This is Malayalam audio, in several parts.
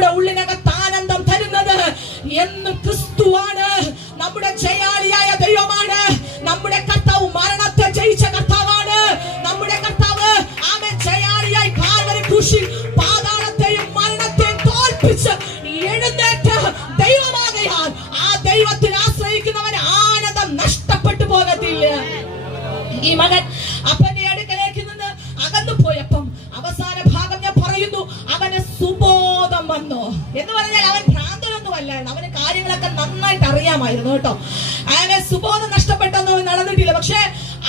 നമ്മുടെ ഉള്ളിനകത്ത് ആനന്ദം തരുന്നത് എന്ന് ക്രിസ്തുവാണ്. നമ്മുടെ ജയാളിയായ ദൈവമാണ്. നമ്മുടെ കർത്താവ് മരണത്തെ ജയിച്ച കർത്താവാണ്. നമ്മുടെ കർത്താവ് ആമേൻ ജയാളിയായി കാൽവരി ക്രൂശിൽ പാതാളത്തെയും മരണത്തെയും തോൽപ്പിച്ച് എഴുന്നേറ്റ ദൈവമാകയാൽ ആ ദൈവത്തിൽ ആശ്രയിക്കുന്നവന് ആനന്ദം നഷ്ടപ്പെട്ടു പോകത്തില്ല. ഈ മകൻ അപ്പന്റെ അടുക്കലേക്ക് നിന്ന് അകന്നു പോയപ്പം അവസാന ഭാഗം ഞാൻ പറയുന്നു, അവന് സുബോധം വന്നു എന്ന് പറഞ്ഞാൽ അവൻ ഭ്രാന്തനൊന്നും അല്ലായിരുന്നു. അവന് കാര്യങ്ങളൊക്കെ നന്നായിട്ട് അറിയാമായിരുന്നു കേട്ടോ. അവന് സുബോധം നഷ്ടപ്പെട്ടൊന്നും നടന്നിട്ടില്ല. പക്ഷെ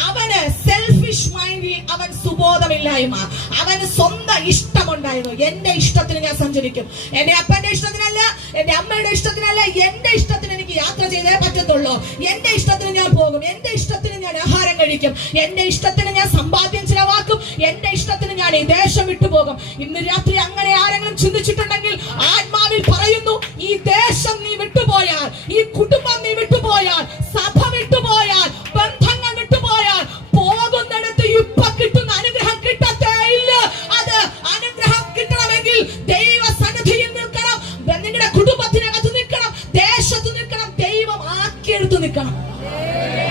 അവന് സെൽഫിഷ് മൈൻഡിൽ അവൻ സുബോധമില്ലായ്മ, അവന് സ്വന്തം ഇഷ്ടമുണ്ടായിരുന്നു. എന്റെ ഇഷ്ടത്തിന് ഞാൻ സഞ്ചരിക്കും, എന്റെ അപ്പന്റെ ഇഷ്ടത്തിനല്ല, എന്റെ അമ്മയുടെ ഇഷ്ടത്തിനല്ല, എന്റെ ഇഷ്ടത്തിന് എനിക്ക് യാത്ര ചെയ്തേ പറ്റത്തുള്ളൂ, എന്റെ ഇഷ്ടത്തിന് ഞാൻ പോകും, എന്റെ ഇഷ്ടത്തിന് ഞാൻ ആഹാരം കഴിക്കും, എന്റെ ഇഷ്ടത്തിന് ഞാൻ സമ്പാദ്യം ചിലവാക്കും, എന്റെ ഇഷ്ടത്തിന് ഞാൻ ഈ ദേശം വിട്ടുപോകും. ഇന്ന് രാത്രി അങ്ങനെ ആരെങ്കിലും ചിന്തിച്ചിട്ടുണ്ടെങ്കിൽ ആത്മാവിൽ പറയുന്നു, ഈ ദേശം നീ വിട്ടുപോയാൽ, ഈ കുടുംബം നീ വിട്ടുപോയാൽ, സഭ വിട്ടുപോയാൽ, ബന്ധങ്ങൾ വിട്ടുപോയാൽ, പോകുന്നിടത്ത് ഇപ്പൊ കിട്ടുന്ന അനുഗ്രഹം കിട്ടത്തേ ഇല്ല. അത് അനുഗ്രഹം കിട്ടണമെങ്കിൽ ദൈവസന്നിധിയിൽ നിൽക്കണം, നിങ്ങളുടെ കുടുംബത്തിനകത്ത് നിൽക്കണം, ദേശത്ത് നിൽക്കണം, ദൈവം ആക്കിയെടുത്ത് നിൽക്കണം.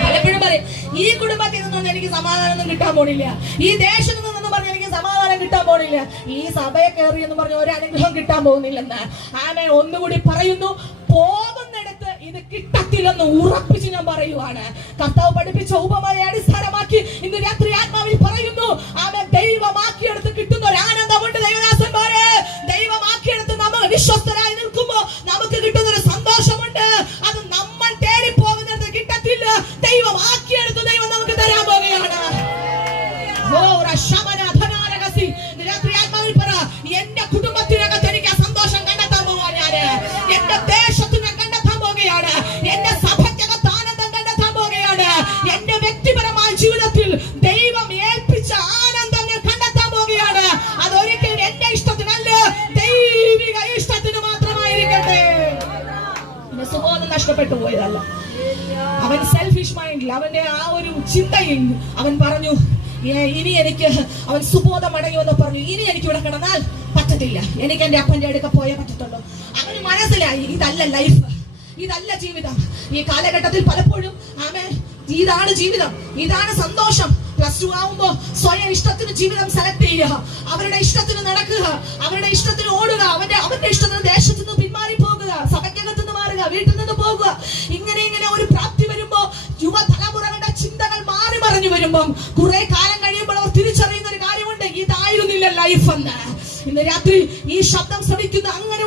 പലപ്പോഴും പറയും, ഈ കുടുംബത്തിൽ നിന്നൊന്നും എനിക്ക് സമാധാനം കിട്ടാൻ പോണില്ല, ഈ ദേശത്ത് നിന്നൊന്നും പറഞ്ഞ് എനിക്ക് സമാധാനം കിട്ടാൻ പോണില്ല, ഈ സഭയെ കയറി എന്ന് പറഞ്ഞ ഒരു അനുഗ്രഹം കിട്ടാൻ പോകുന്നില്ലെന്ന്. ആമേൻ. ഒന്നുകൂടി പറയുന്നു, പോകുന്നിടത്ത് ഇത് കിട്ടത്തില്ലെന്ന് ഉറപ്പിച്ച് ഞാൻ പറയുവാണ്. കർത്താവ് പഠിപ്പിച്ച ഉപമയെ അടിസ്ഥാനമാക്കി ഇന്ന് രാത്രി ആത്മാവിൽ പറയുന്നു, ആമേൻ. ദൈവമാക്കിയെടുത്ത് കിട്ടുന്ന ഒരു ആനന്ദമുണ്ട് ദൈവദാസന്മാരെ. ദൈവമാക്കിയെടുത്ത് നമ്മൾ വിശ്വസ്തരായി നിൽക്കുമ്പോൾ നമുക്ക് കിട്ടുന്ന ഒരു സന്തോഷമുണ്ട്. അത് നമ്മൾ തേടി പോകുന്നിടത്ത് കിട്ടത്തില്ല. ദൈവം ആക്കിയെടുത്ത് ദൈവം നമുക്ക് തരാൻ പോകുകയാണ്. രാത്രി ആത്മാവിൽ പറ, എന്റെ കുടുംബത്തിനകത്ത് എനിക്ക് സന്തോഷം കണ്ടെത്താൻ പോവാൻ ഞാന്, എന്റെ ദേശത്തിനെ കണ്ടെത്താൻ പോകുകയാണ്, എന്റെ സഭയ്ക്കകത്ത് ആനന്ദം കണ്ടെത്താൻ പോകുകയാണ്, എന്റെ വ്യക്തിപരമായ ജീവിതത്തിൽ ദൈവം ഏൽപ്പിച്ച ആനന്ദം ഞാൻ കണ്ടെത്താൻ പോകുകയാണ്. അതൊരിക്കലും എന്റെ ഇഷ്ടത്തിനല്ല, ദൈവിക ഇഷ്ടത്തിന് മാത്രമായിരിക്കട്ടെ. സുബോധം നഷ്ടപ്പെട്ടു പോയതല്ല. അവൻ സെൽഫിഷ് മൈൻഡിൽ, അവന്റെ ആ ഒരു ചിന്തയിൽ അവൻ പറഞ്ഞു, ഇനി എനിക്ക്, അവൻ സുബോധം അടയുമെന്ന് പറഞ്ഞു, ഇനി എനിക്ക് ഇവിടെ കിടന്നാൽ പറ്റത്തില്ല, എനിക്ക് എന്റെ അപ്പന്റെ അടുക്ക പോയേ പറ്റത്തുള്ളൂ. അവന് മനസ്സിലായി, ഇതല്ല ലൈഫ്, ഇതല്ല ജീവിതം. ഈ കാലഘട്ടത്തിൽ പലപ്പോഴും ആമേൻ, ഇതാണ് ജീവിതം, ഇതാണ് സന്തോഷം. പ്ലസ് 2 ആവുമ്പോ സ്വയം ഇഷ്ടത്തിന് ജീവിതം സെലക്ട് ചെയ്യുക, അവരുടെ ഇഷ്ടത്തിന് നടക്കുക, അവരുടെ ഇഷ്ടത്തിന് ഓടുക, അവന്റെ ഇഷ്ടത്തിന് ദേശത്തു നിന്ന് പിന്മാറി പോകുക, സഭയ്ക്കകത്ത് നിന്ന് മാറുക, വീട്ടിൽ നിന്ന് പോകുക. ഇങ്ങനെ ഒരു പ്രാപ്തി വരുമ്പോ, യുവതലമുറകളുടെ ചിന്തകൾ മാറി മറിഞ്ഞു വരുമ്പം കുറെ കാലം കഴിയുമ്പോൾ അവർ തിരിച്ചറിയുന്ന ഒരു കാര്യമുണ്ട്, ഇതായിരുന്നില്ല ലൈഫ് എന്ന്. ഇന്ന് രാത്രി ഈ ശബ്ദം ശ്രമിക്കുന്ന അങ്ങനെ